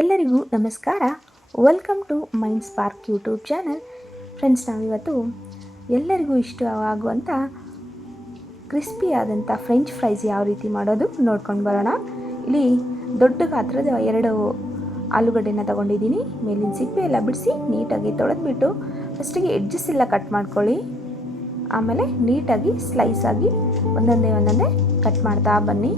ಎಲ್ಲರಿಗೂ ನಮಸ್ಕಾರ. Welcome to Mind Spark YouTube channel. Friends, ನಾವಿವತ್ತು ಎಲ್ಲರಿಗೂ ಇಷ್ಟವಾಗುವಂಥ ಕ್ರಿಸ್ಪಿಯಾದಂಥ ಫ್ರೆಂಚ್ ಫ್ರೈಸ್ ಯಾವ ರೀತಿ ಮಾಡೋದು ನೋಡ್ಕೊಂಡು ಬರೋಣ. ಇಲ್ಲಿ ದೊಡ್ಡ ಗಾತ್ರದ 2 ಆಲೂಗಡ್ಡೆನ ತೊಗೊಂಡಿದ್ದೀನಿ. ಮೇಲಿನ ಸಿಪ್ಪೆ ಎಲ್ಲ ಬಿಡಿಸಿ ನೀಟಾಗಿ ತೊಳೆದ್ಬಿಟ್ಟು ಫಸ್ಟಿಗೆ ಎಡ್ಜಸ್ ಎಲ್ಲ ಕಟ್ ಮಾಡ್ಕೊಳ್ಳಿ. ಆಮೇಲೆ ನೀಟಾಗಿ ಸ್ಲೈಸ್ ಆಗಿ ಒಂದೊಂದೇ ಕಟ್ ಮಾಡ್ತಾ ಬನ್ನಿ.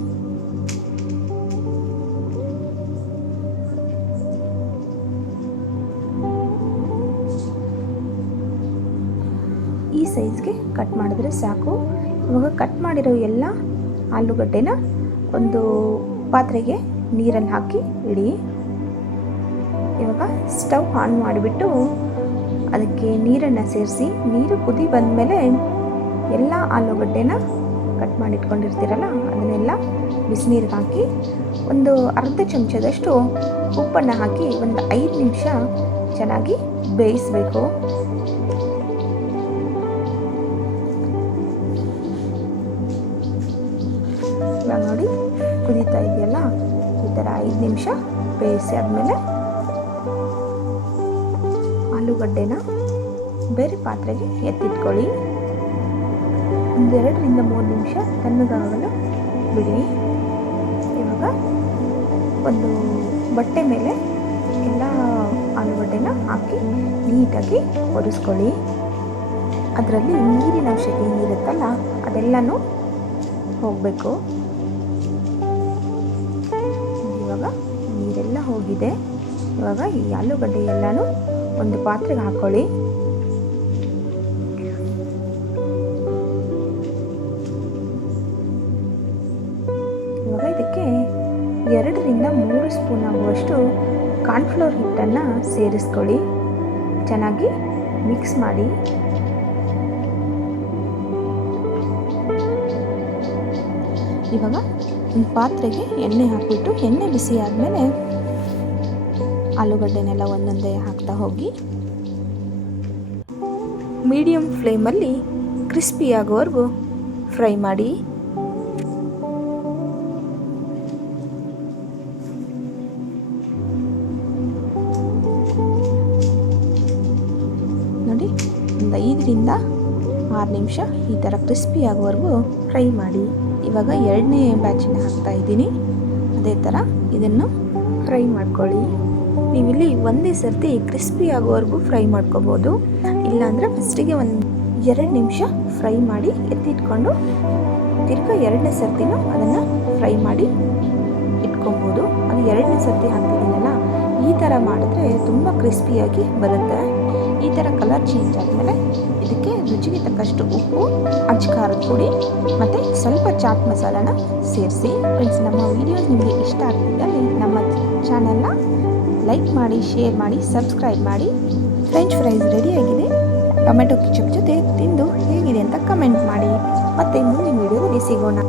ಈ ಸೈಜ್ಗೆ ಕಟ್ ಮಾಡಿದ್ರೆ ಸಾಕು. ಇವಾಗ ಕಟ್ ಮಾಡಿರೋ ಎಲ್ಲ ಆಲೂಗಡ್ಡೆನ ಒಂದು ಪಾತ್ರೆಗೆ ನೀರಲ್ಲಿ ಹಾಕಿ ಇಡಿ. ಇವಾಗ ಸ್ಟವ್ ಆನ್ ಮಾಡಿಬಿಟ್ಟು ಅದಕ್ಕೆ ನೀರನ್ನು ಸೇರಿಸಿ, ನೀರು ಕುದಿ ಬಂದಮೇಲೆ ಎಲ್ಲ ಆಲೂಗಡ್ಡೆನ ಕಟ್ ಮಾಡಿಟ್ಕೊಂಡಿರ್ತೀರಲ್ಲ ಅದನ್ನೆಲ್ಲ ಬಿಸಿನೀರಿಗೆ ಹಾಕಿ ಒಂದು ಅರ್ಧ ಚಮಚದಷ್ಟು ಉಪ್ಪನ್ನು ಹಾಕಿ ಒಂದು 5 ನಿಮಿಷ ಚೆನ್ನಾಗಿ ಬೇಯಿಸಬೇಕು. ಇವಾಗ ನೋಡಿ ಕುದೀತಾ ಇದೆಯಲ್ಲ, ಈ ಥರ 5 ನಿಮಿಷ ಬೇಯಿಸಿ ಆದಮೇಲೆ ಆಲೂಗಡ್ಡೆನ ಬೇರೆ ಪಾತ್ರೆಗೆ ಎತ್ತಿಟ್ಕೊಳ್ಳಿ. ಒಂದು 2ರಿಂದ 3 ನಿಮಿಷ ತಣ್ಣಗಾಗಲು ಬಿಡಿ. ಇವಾಗ ಒಂದು ಬಟ್ಟೆ ಮೇಲೆ ಎಲ್ಲ ಆಲೂಗಡ್ಡೆನ ಹಾಕಿ ನೀಟಾಗಿ ಒರೆಸ್ಕೊಳ್ಳಿ. ಅದರಲ್ಲಿ ನೀರಿನ ಅಂಶ ಏನಿರುತ್ತಲ್ಲ ಅದೆಲ್ಲನೂ ಹೋಗಬೇಕು. ಇವಾಗ ನೀರೆಲ್ಲ ಹೋಗಿದೆ. ಇವಾಗ ಈ ಆಲೂಗಡ್ಡೆ ಎಲ್ಲನೂ ಒಂದು ಪಾತ್ರೆಗೆ ಹಾಕ್ಕೊಳ್ಳಿ. ಇವಾಗ ಇದಕ್ಕೆ 2ರಿಂದ 3 ಸ್ಪೂನ್ ಆಗುವಷ್ಟು ಕಾರ್ನ್ಫ್ಲೋರ್ ಹಿಟ್ಟನ್ನು ಸೇರಿಸ್ಕೊಳ್ಳಿ. ಚೆನ್ನಾಗಿ ಮಿಕ್ಸ್ ಮಾಡಿ. ಇವಾಗ ಒಂದು ಪಾತ್ರೆಗೆ ಎಣ್ಣೆ ಹಾಕಿಬಿಟ್ಟು ಎಣ್ಣೆ ಬಿಸಿ ಆದಮೇಲೆ ಆಲೂಗಡ್ಡೆನೆಲ್ಲ ಒಂದೊಂದೇ ಹಾಕ್ತಾ ಹೋಗಿ ಮೀಡಿಯಮ್ ಫ್ಲೇಮಲ್ಲಿ ಕ್ರಿಸ್ಪಿ ಆಗೋವರೆಗೂ ಫ್ರೈ ಮಾಡಿ. ನೋಡಿ, ಒಂದು 5ರಿಂದ 6 ನಿಮಿಷ ಈ ಥರ ಕ್ರಿಸ್ಪಿ ಆಗೋವರೆಗೂ ಫ್ರೈ ಮಾಡಿ. ಇವಾಗ 2ನೇ ಬ್ಯಾಚನ್ನ ಹಾಕ್ತಾ ಇದ್ದೀನಿ. ಅದೇ ಥರ ಇದನ್ನು ಫ್ರೈ ಮಾಡ್ಕೊಳ್ಳಿ. ನೀವಿಲ್ಲಿ ಒಂದೇ ಸರ್ತಿ ಕ್ರಿಸ್ಪಿ ಆಗೋವರೆಗೂ ಫ್ರೈ ಮಾಡ್ಕೋಬೋದು. ಇಲ್ಲಾಂದರೆ ಫಸ್ಟಿಗೆ ಒಂದು 2 ನಿಮಿಷ ಫ್ರೈ ಮಾಡಿ ಎತ್ತಿಟ್ಕೊಂಡು ತಿರ್ಗಾ 2ನೇ ಸರ್ತಿನೂ ಅದನ್ನು ಫ್ರೈ ಮಾಡಿ ಇಟ್ಕೊಬೋದು. ಅದು 2ನೇ ಸರ್ತಿ ಹಾಕ್ತಿದ್ದೀನಲ್ಲ, ಈ ಥರ ಮಾಡಿದ್ರೆ ತುಂಬ ಕ್ರಿಸ್ಪಿಯಾಗಿ ಬರುತ್ತೆ. ಈ ಥರ ಕಲರ್ ಚೇಂಜ್ ಆದಮೇಲೆ ಇದಕ್ಕೆ ರುಚಿಗೆ ತಕ್ಕಷ್ಟು ಉಪ್ಪು, ಖಾರದ ಪುಡಿ ಮತ್ತು ಸ್ವಲ್ಪ ಚಾಟ್ ಮಸಾಲಾನ ಸೇರಿಸಿ. ಫ್ರೆಂಡ್ಸ್, ನಮ್ಮ ವಿಡಿಯೋಸ್ ನಿಮಗೆ ಇಷ್ಟ ಆಗ್ತಿದ್ದಲ್ಲಿ ನಮ್ಮ ಚಾನಲ್ನ ಲೈಕ್ ಮಾಡಿ, ಶೇರ್ ಮಾಡಿ, ಸಬ್ಸ್ಕ್ರೈಬ್ ಮಾಡಿ. ಫ್ರೆಂಚ್ ಫ್ರೈಸ್ ರೆಡಿಯಾಗಿದೆ. ಟೊಮೆಟೊ ಕೆಚಪ್ ಜೊತೆ ತಿಂದು ಹೇಗಿದೆ ಅಂತ ಕಮೆಂಟ್ ಮಾಡಿ. ಮತ್ತು ಮುಂದಿನ ವಿಡಿಯೋದಲ್ಲಿ ಸಿಗೋಣ.